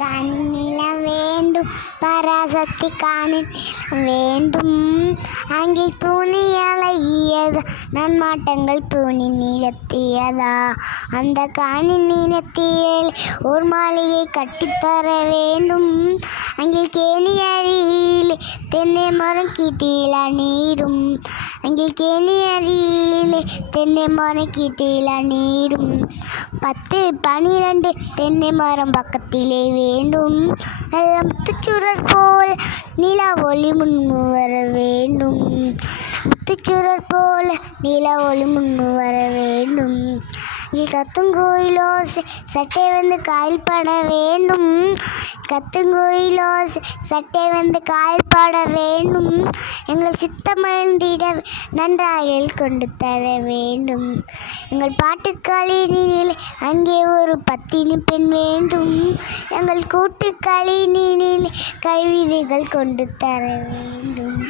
காணில வேண்டும் பராசக்தி காணி வேண்டும் அங்கே துணி அழகியதா நன்மாட்டங்கள் துணி நிலத்தியதா அந்த காணி நிலத்தியல் ஒரு மாளிகை கட்டித்தர வேண்டும் அங்கே கேணி அருகிலே தென்னை மரம் கீட்டில நீரும் அங்கே கேணி அருகிலே தென்னை மரம் கீட்டில நீரும் 10 12 தென்னை மரம் பக்கத்திலே வேண்டும் நல்ல முத்துச்சுரர் போல் நிலா ஒளி முன்பு வர வேண்டும் முத்துச்சுரர் போல் நிலா ஒளி முன்பு வர வேண்டும் இங்கே கத்துங்கோயிலோசை சட்டை வந்து காயில் பட வேண்டும் கத்துங்கோயிலோசை சட்டை வந்து காயில் பட வேண்டும் எங்கள் சித்தமந்திட நன்றாக கொண்டு தர வேண்டும் எங்கள் பாட்டுக்களினிலே அங்கே ஒரு பத்தினி பெண் வேண்டும் எங்கள் கூட்டுக்களினிலே கவிதைகள் கொண்டு தர வேண்டும்.